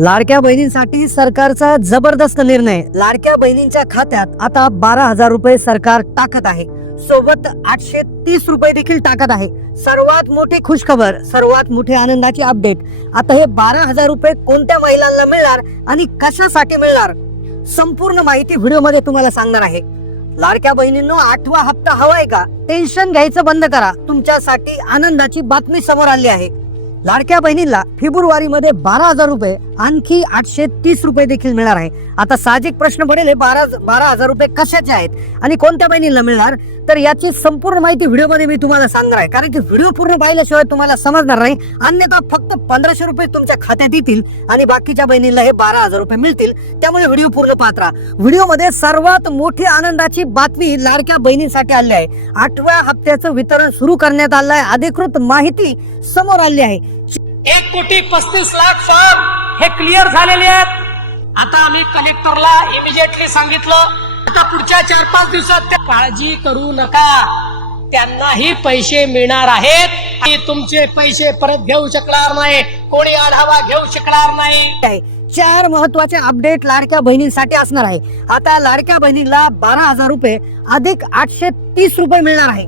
लाडक्या बहिणींसाठी सरकारचा जबरदस्त निर्णय लाडक्या बहिणींच्या खात्यात आता बारा हजार रुपये सरकार टाकत आहे सोबत आठशे तीस रुपये देखील टाकत आहे सर्वात मोठी खुशखबर सर्वात मोठी आनंदाची अपडेट आता हे बारा हजार रुपये कोणत्या महिलांना मिळणार आणि कशासाठी मिळणार संपूर्ण माहिती मध्ये तुम्हाला सांगणार आहे लाडक्या बहिणींनो आठवा हप्ता हवाय का टेन्शन घ्यायचं बंद करा तुमच्यासाठी आनंदाची बातमी समोर आली आहे लाडक्या बहिणीला मध्ये बारा हजार रुपये आणखी आठशे तीस रुपये देखील मिळणार आहे आता साहजिक प्रश्न पडेल हे बारा बारा हजार रुपये कशाचे आहेत आणि कोणत्या बहिणीला मिळणार तर याची संपूर्ण माहिती व्हिडिओमध्ये मी तुम्हाला सांगणार आहे कारण की व्हिडिओ पूर्ण पाहिल्याशिवाय तुम्हाला समजणार नाही अन्यथा फक्त पंधराशे रुपये तुमच्या खात्यात येतील आणि बाकीच्या बहिणीला हे बारा हजार रुपये मिळतील त्यामुळे व्हिडिओ पूर्ण पाहत राहा व्हिडिओमध्ये सर्वात मोठी आनंदाची बातमी लाडक्या बहिणींसाठी आली आहे आठव्या हप्त्याचं वितरण सुरू करण्यात आलं आहे अधिकृत माहिती समोर आली आहे एक कोटी पस्तीस लाख फॉर्म हे क्लिअर झालेले आहेत आता आम्ही कलेक्टरला इमिजिएटली सांगितलं आता पुढच्या चार पाच दिवसात त्या काळजी करू नका त्यांनाही पैसे मिळणार आहेत आणि तुमचे पैसे परत घेऊ शकणार नाही कोणी आढावा घेऊ शकणार नाही चार महत्वाचे अपडेट लाडक्या बहिणींसाठी असणार आहे आता लाडक्या बहिणीला बारा हजार रुपये अधिक आठशे तीस रुपये मिळणार आहे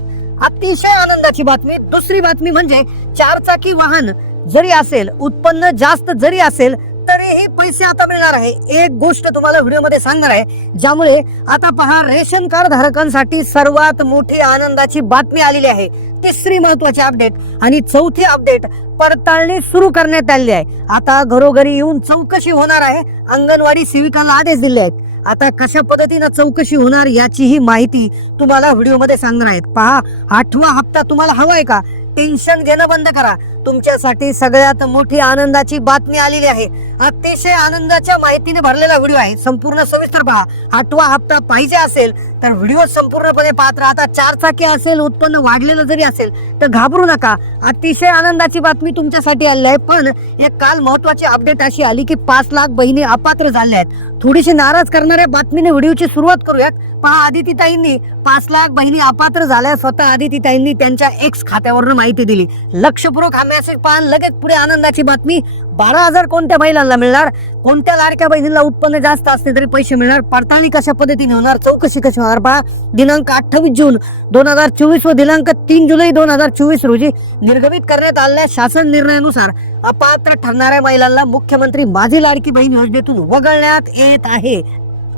अतिशय आनंदाची बातमी दुसरी बातमी म्हणजे चारचाकी वाहन जरी असेल उत्पन्न जास्त जरी असेल तरीही पैसे आता मिळणार आहे एक गोष्ट तुम्हाला व्हिडिओमध्ये सांगणार आहे ज्यामुळे आता पहा रेशन कार्ड धारकांसाठी सर्वात मोठी आनंदाची बातमी आलेली आहे तिसरी महत्वाची अपडेट आणि चौथी अपडेट पडताळणी सुरू करण्यात आलेली आहे आता घरोघरी येऊन चौकशी होणार आहे अंगणवाडी सेविकांना आदेश दिले आहेत आता कशा पद्धतीनं चौकशी होणार याचीही माहिती तुम्हाला व्हिडिओमध्ये सांगणार आहेत पहा आठवा हप्ता तुम्हाला हवाय का टेन्शन घेणं बंद करा तुमच्यासाठी सगळ्यात मोठी आनंदाची बातमी आलेली आहे अतिशय आनंदाच्या माहितीने भरलेला व्हिडिओ आहे संपूर्ण सविस्तर पहा आठवा हप्ता पाहिजे असेल तर व्हिडिओ संपूर्णपणे पाहत राहता चार चाकी असेल उत्पन्न वाढलेलं जरी असेल तर घाबरू नका अतिशय आनंदाची बातमी तुमच्यासाठी आली आहे पण एक काल महत्वाची अपडेट अशी आली की पाच लाख बहिणी अपात्र झाल्या आहेत थोडीशी नाराज करणाऱ्या बातमीने व्हिडिओची सुरुवात करूयात पहा ताईंनी पाच लाख बहिणी अपात्र झाल्या स्वतः ताईंनी त्यांच्या एक्स खात्यावरून माहिती दिली लक्षपूर्वक हा मेसेज पाहून लगेच पुढे आनंदाची बातमी बारा हजार कोणत्या महिलांना मिळणार कोणत्या लाडक्या बहिणीला उत्पन्न जास्त असते तरी पैसे मिळणार पडताळणी कशा पद्धतीने होणार चौकशी कशी होणार पहा दिनांक अठ्ठावीस जून दोन हजार चोवीस व दिनांक तीन जुलै दोन हजार चोवीस रोजी निर्गमित करण्यात आलेल्या शासन निर्णयानुसार अपात्र ठरणाऱ्या महिलांना मुख्यमंत्री माझी लाडकी बहीण योजनेतून वगळण्यात येत आहे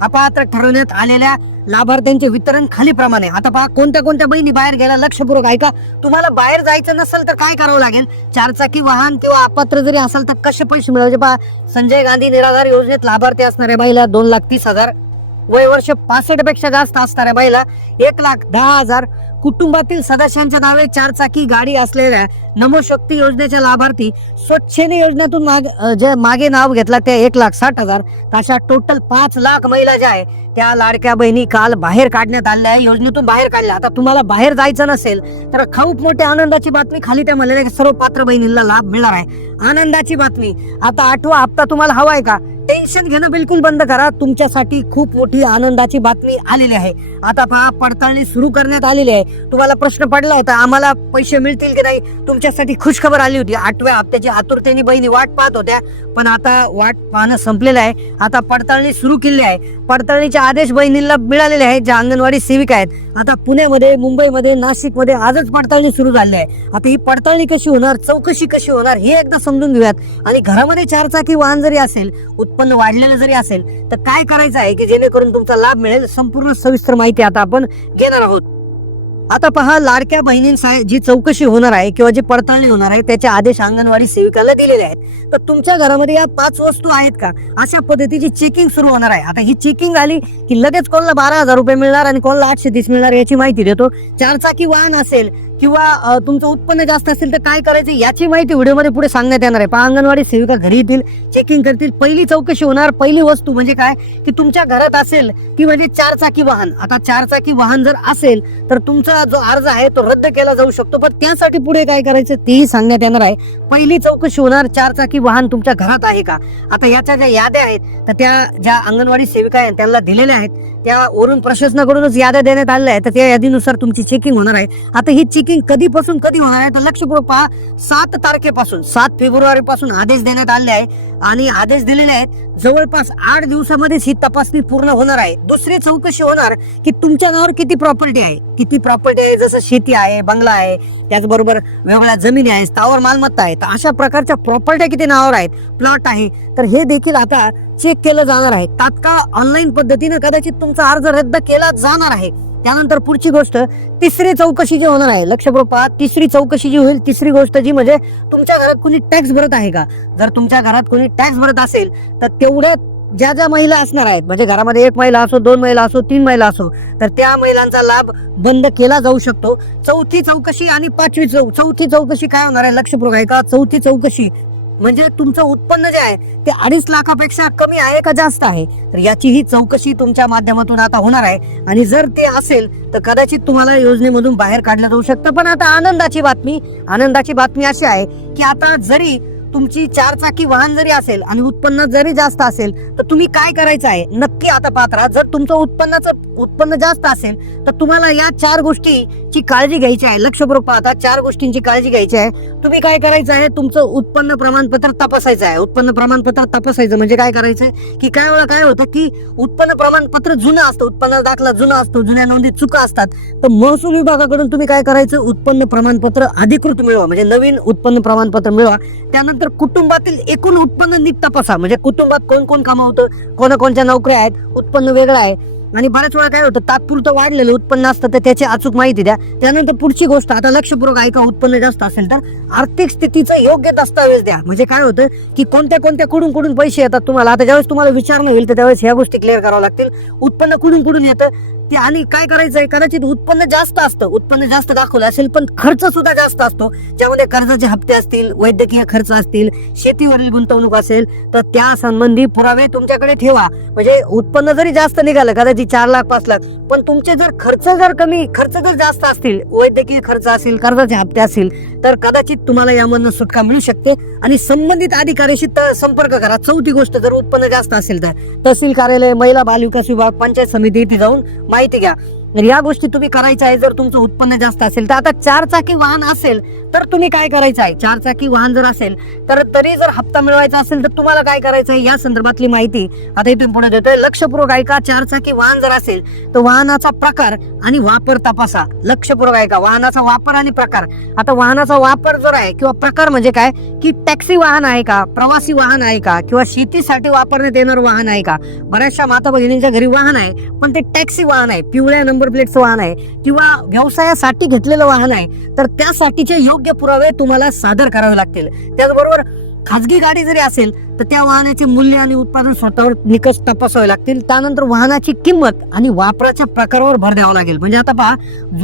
अपात्र ठरवण्यात आलेल्या लाभार्थ्यांचे वितरण खालीप्रमाणे आता पहा कोणत्या कोणत्या बहिणी बाहेर गेल्या लक्षपूर्वक ऐका तुम्हाला बाहेर जायचं नसेल तर काय करावं लागेल चारचाकी वाहन किंवा अपात्र जरी असेल तर कसे पैसे मिळवायचे पहा संजय गांधी निराधार योजनेत लाभार्थी असणाऱ्या बाईला दोन लाख तीस हजार वय वर्ष पासष्ट पेक्षा जास्त असणाऱ्या बाईला एक लाख दहा हजार कुटुंबातील सदस्यांच्या नावे चारचाकी गाडी असलेल्या नमो शक्ती योजनेच्या लाभार्थी स्वच्छेने योजनेतून मागे जे मागे नाव घेतला त्या एक लाख साठ हजार अशा टोटल पाच लाख महिला ज्या आहेत त्या लाडक्या बहिणी काल बाहेर काढण्यात आल्या आहे योजनेतून बाहेर काढल्या आता तुम्हाला बाहेर जायचं नसेल तर खूप मोठ्या आनंदाची बातमी खाली त्या महिले सर्व पात्र बहिणींना लाभ मिळणार आहे आनंदाची बातमी आता आठवा हप्ता तुम्हाला हवा आहे का टेन्शन घेणं बिलकुल बंद करा तुमच्यासाठी खूप मोठी आनंदाची बातमी आलेली आहे आता पहा पडताळणी सुरू करण्यात आलेली आहे तुम्हाला प्रश्न पडला होता आम्हाला पैसे मिळतील की नाही तुमच्या त्याच्यासाठी खुशखबर आली होती आठव्या हप्त्याची आतुरतेने बहिणी वाट पाहत होत्या पण आता वाट पाहणं संपलेलं आहे आता पडताळणी सुरू केली आहे पडताळणीचे आदेश बहिणींना मिळालेले आहेत ज्या अंगणवाडी सेविका आहेत आता पुण्यामध्ये मुंबईमध्ये नाशिकमध्ये आजच पडताळणी सुरू झाली आहे आता ही पडताळणी कशी होणार चौकशी कशी होणार हे एकदा समजून घेऊयात आणि घरामध्ये चारचाकी वाहन जरी असेल उत्पन्न वाढलेलं जरी असेल तर काय करायचं आहे की जेणेकरून तुमचा लाभ मिळेल संपूर्ण सविस्तर माहिती आता आपण घेणार आहोत आता पहा लाडक्या बहिणींसाठी जी चौकशी होणार आहे किंवा जी पडताळणी होणार आहे त्याचे आदेश अंगणवाडी सेविकाला दिलेले आहेत तर तुमच्या घरामध्ये या पाच वस्तू आहेत का अशा पद्धतीची चेकिंग सुरू होणार आहे आता ही चेकिंग आली की लगेच कोणाला बारा हजार रुपये मिळणार आणि कोणाला आठशे तीस मिळणार याची माहिती देतो चारचाकी वाहन असेल किंवा तुमचं उत्पन्न जास्त असेल तर काय करायचं याची माहिती व्हिडिओमध्ये पुढे सांगण्यात येणार आहे पहा अंगणवाडी सेविका घरी येतील चेकिंग करतील पहिली चौकशी होणार पहिली वस्तू म्हणजे काय की तुमच्या घरात असेल की म्हणजे चारचाकी वाहन आता चारचाकी वाहन जर असेल तर तुमचा जो अर्ज आहे तो रद्द केला जाऊ शकतो पण त्यासाठी पुढे काय करायचं तेही सांगण्यात येणार आहे पहिली चौकशी होणार चार चाकी वाहन तुमच्या घरात आहे का आता याच्या ज्या याद्या आहेत तर त्या ज्या अंगणवाडी सेविका आहेत त्यांना दिलेल्या आहेत त्या वरून प्रशासनाकडूनच याद्या देण्यात आल्या आहेत तर त्या यादीनुसार तुमची चेकिंग होणार आहे आता ही चेकिंग कधीपासून कधी होणार आहे तर लक्षपूर्वक पहा सात तारखेपासून सात फेब्रुवारीपासून आदेश देण्यात आले आहे आणि आदेश दिलेले आहेत जवळपास आठ दिवसामध्येच ही तपासणी पूर्ण होणार आहे दुसरी चौकशी होणार की तुमच्या नावावर किती प्रॉपर्टी आहे किती प्रॉपर्टी आहे जसं शेती आहे बंगला आहे त्याचबरोबर वेगवेगळ्या जमिनी आहेत स्थावर मालमत्ता आहे तर अशा प्रकारच्या प्रॉपर्ट्या किती नावावर आहेत प्लॉट आहे तर हे देखील आता चेक केलं जाणार आहे तात्काळ ऑनलाईन पद्धतीनं कदाचित तुमचा अर्ज रद्द केला जाणार आहे त्यानंतर पुढची गोष्ट तिसरी चौकशी जी होणार आहे पहा तिसरी चौकशी जी होईल तिसरी गोष्ट जी म्हणजे तुमच्या घरात कोणी टॅक्स भरत आहे का जर तुमच्या घरात कोणी टॅक्स भरत असेल तर तेवढ्या ज्या ज्या महिला असणार आहेत म्हणजे घरामध्ये एक महिला असो दोन महिला असो तीन महिला असो तर त्या महिलांचा लाभ बंद केला जाऊ शकतो चौथी चौकशी आणि पाचवी चौ चौथी चौकशी काय होणार आहे लक्षपूर्वक आहे का चौथी चौकशी म्हणजे तुमचं उत्पन्न जे आहे ते अडीच लाखापेक्षा कमी आहे का जास्त आहे तर याची ही चौकशी तुमच्या माध्यमातून आता होणार आहे आणि जर ते असेल तर कदाचित तुम्हाला योजनेमधून बाहेर काढलं जाऊ शकतं पण आता आनंदाची बातमी आनंदाची बातमी अशी आहे की आता जरी तुमची चार चाकी वाहन जरी असेल आणि उत्पन्न जरी जास्त असेल तर तुम्ही काय करायचं आहे नक्की आता पात्रा जर तुमचं उत्पन्नाचं उत्पन्न जास्त असेल तर तुम्हाला या चार गोष्टीची काळजी घ्यायची आहे लक्षपूर्वक पाहता चार गोष्टींची काळजी घ्यायची आहे तुम्ही काय करायचं आहे तुमचं उत्पन्न प्रमाणपत्र तपासायचं आहे उत्पन्न प्रमाणपत्र तपासायचं म्हणजे काय करायचं आहे की काय वेळा काय होतं की उत्पन्न प्रमाणपत्र जुनं असतं उत्पन्न दाखला जुना असतो जुन्या नोंदी चुका असतात तर महसूल विभागाकडून तुम्ही काय करायचं उत्पन्न प्रमाणपत्र अधिकृत मिळवा म्हणजे नवीन उत्पन्न प्रमाणपत्र मिळवा त्यानंतर त्यानंतर कुटुंबातील एकूण उत्पन्न नीट तपासा म्हणजे कुटुंबात कोण कोण कमावतं कोणत्या नोकऱ्या आहेत उत्पन्न वेगळं आहे आणि बऱ्याच वेळा काय होतं तात्पुरतं वाढलेलं उत्पन्न असतं तर त्याची अचूक माहिती द्या त्यानंतर पुढची गोष्ट आता लक्षपूर्वक ऐका उत्पन्न जास्त असेल तर आर्थिक स्थितीचं योग्य दस्तावेज द्या म्हणजे काय होतं की कोणत्या कोणत्या कुठून कुठून पैसे येतात तुम्हाला आता ज्यावेळेस तुम्हाला विचारणं होईल तर त्यावेळेस ह्या गोष्टी क्लिअर करावं लागतील उत्पन्न कुठून कुठून येतं ते आणि काय करायचंय कदाचित उत्पन्न जास्त असतं उत्पन्न जास्त दाखवलं असेल पण खर्च सुद्धा जास्त असतो ज्यामध्ये कर्जाचे हप्ते असतील वैद्यकीय खर्च असतील शेतीवरील गुंतवणूक असेल तर त्या संबंधी पुरावे तुमच्याकडे ठेवा म्हणजे उत्पन्न जरी जास्त निघालं कदाचित चार लाख पाच लाख पण तुमचे जर खर्च जर कमी खर्च जर जास्त असतील वैद्यकीय खर्च असेल कर्जाचे हप्ते असतील तर कदाचित तुम्हाला यामधनं सुटका मिळू शकते आणि संबंधित अधिकाऱ्याशी संपर्क करा चौथी गोष्ट जर उत्पन्न जास्त असेल तर तहसील कार्यालय महिला बालविकास विभाग पंचायत समिती इथे जाऊन माहिती घ्या तर या गोष्टी तुम्ही करायच्या आहे जर तुमचं उत्पन्न जास्त असेल तर आता चार चाकी वाहन असेल तर तुम्ही काय करायचं आहे चार चाकी वाहन जर असेल तर तरी जर हप्ता मिळवायचा असेल तर तुम्हाला काय करायचं आहे या संदर्भातली माहिती आता इथून पुढे देतोय लक्षपूर्वक ऐका चार चाकी वाहन जर असेल तर वाहनाचा प्रकार आणि वापर तपासा लक्षपूर्वक ऐका वाहनाचा वापर आणि प्रकार आता वाहनाचा वापर जर आहे किंवा प्रकार म्हणजे काय की टॅक्सी वाहन आहे का प्रवासी वाहन आहे का किंवा शेतीसाठी वापरण्यात येणार वाहन आहे का बऱ्याचशा माता भगिनींच्या घरी वाहन आहे पण ते टॅक्सी वाहन आहे पिवळ्या नंबर प्लेटचं वाहन आहे किंवा व्यवसायासाठी घेतलेलं वाहन आहे तर त्यासाठीचे योग्य पुरावे तुम्हाला सादर करावे लागतील त्याचबरोबर खाजगी गाडी जरी असेल तर त्या वाहनाचे मूल्य आणि उत्पादन स्वतःवर निकष तपासावे लागतील त्यानंतर वाहनाची किंमत आणि वापराच्या प्रकारावर भर द्यावा लागेल म्हणजे आता पहा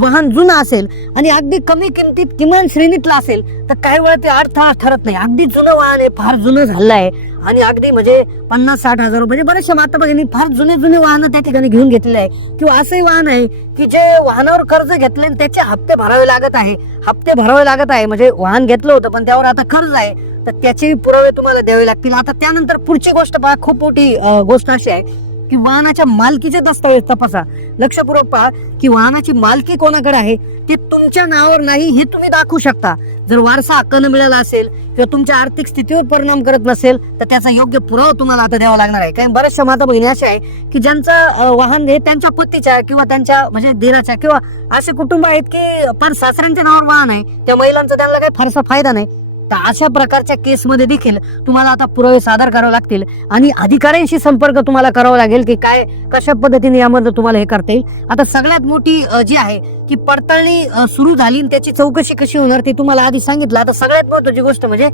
वाहन जुनं असेल आणि अगदी कमी किमतीत किमान श्रेणीतला असेल तर काही वेळा ते अडथळा ठरत नाही अगदी जुनं वाहन आहे फार जुनं झालं आहे आणि अगदी म्हणजे पन्नास साठ हजार रुपये म्हणजे बरेचशा माता फार जुने जुने वाहनं त्या ठिकाणी घेऊन घेतलेले आहे किंवा असंही वाहन आहे की जे वाहनावर कर्ज घेतले त्याचे हप्ते भरावे लागत आहे हप्ते भरावे लागत आहे म्हणजे वाहन घेतलं होतं पण त्यावर आता कर्ज आहे तर त्याचे पुरावे तुम्हाला द्यावे लागतील आता त्यानंतर पुढची गोष्ट पहा खूप मोठी गोष्ट अशी आहे की वाहनाच्या मालकीचे दस्तावेज तपासा लक्षपूर्वक पहा की वाहनाची मालकी कोणाकडे आहे ते तुमच्या नावावर नाही हे तुम्ही दाखवू शकता जर वारसा हक्क न मिळाला असेल किंवा तुमच्या आर्थिक स्थितीवर परिणाम करत नसेल तर त्याचा योग्य पुरावा तुम्हाला आता द्यावा लागणार आहे कारण बऱ्याचशा माता बहिणी अशा आहे की ज्यांचं वाहन हे त्यांच्या पतीच्या किंवा त्यांच्या म्हणजे दिराच्या किंवा असे कुटुंब आहेत की पण सासऱ्यांच्या नावावर वाहन आहे त्या महिलांचा त्यांना काही फारसा फायदा नाही तर अशा प्रकारच्या केसमध्ये देखील तुम्हाला आता पुरावे सादर करावे लागतील आणि अधिकाऱ्यांशी संपर्क तुम्हाला करावा लागेल की काय कशा पद्धतीने यामध्ये तुम्हाला हे करता येईल आता सगळ्यात मोठी जी आहे की पडताळणी सुरू झाली आणि त्याची चौकशी कशी होणार ती तुम्हाला आधी सांगितलं आता सगळ्यात महत्वाची गोष्ट म्हणजे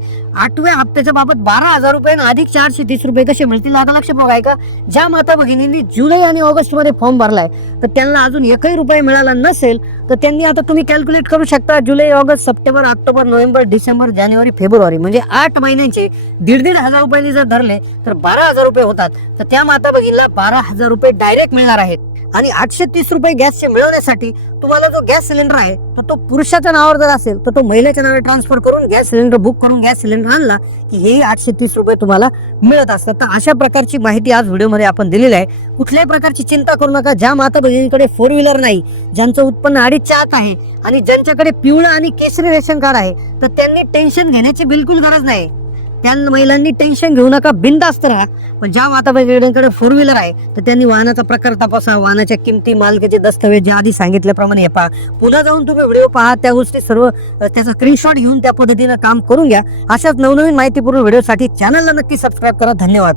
आठव्या हप्त्याच्या बाबत बारा हजार रुपये अधिक चारशे तीस रुपये कसे मिळतील आता लक्ष बघाय का ज्या माता भगिनींनी जुलै आणि ऑगस्ट मध्ये फॉर्म भरलाय तर त्यांना अजून एकही रुपये मिळाला नसेल तर त्यांनी आता तुम्ही कॅल्क्युलेट करू शकता जुलै August September October November December जानेवारी जानेवारी फेब्रुवारी म्हणजे आठ महिन्यांचे दीड दीड हजार रुपये जर धरले तर बारा हजार रुपये होतात तर त्या माता भगिनीला बारा हजार रुपये डायरेक्ट मिळणार आहेत आणि आठशे तीस रुपये गॅसचे मिळवण्यासाठी तुम्हाला जो गॅस सिलेंडर आहे तर तो पुरुषाच्या नावावर जर असेल तर तो महिलेच्या नावे ट्रान्सफर करून गॅस सिलेंडर बुक करून गॅस सिलेंडर आणला की हेही आठशे तीस रुपये तुम्हाला मिळत असतात तर अशा प्रकारची माहिती आज व्हिडिओमध्ये आपण दिलेली आहे कुठल्याही प्रकारची चिंता करू नका ज्या माता भगिनीकडे फोर व्हीलर नाही ज्यांचं उत्पन्न अडीच आत आहे आणि ज्यांच्याकडे पिवळं आणि केसरी रेशन कार्ड आहे तर त्यांनी टेन्शन घेण्याची बिलकुल गरज नाही त्या महिलांनी टेन्शन घेऊ नका बिंदास्त राहा पण ज्या वातावरणाकडे फोर व्हीलर आहे तर त्यांनी वाहनाचा प्रकार तपासा वाहनाच्या किमती मालकीचे दस्तऐवज जे आधी सांगितल्याप्रमाणे हे पहा पुन्हा जाऊन तुम्ही व्हिडिओ पहा त्या गोष्टी सर्व त्याचा स्क्रीनशॉट घेऊन त्या पद्धतीनं काम करून घ्या अशाच नवनवीन माहितीपूर्ण व्हिडिओसाठी चॅनलला नक्की सबस्क्राईब करा धन्यवाद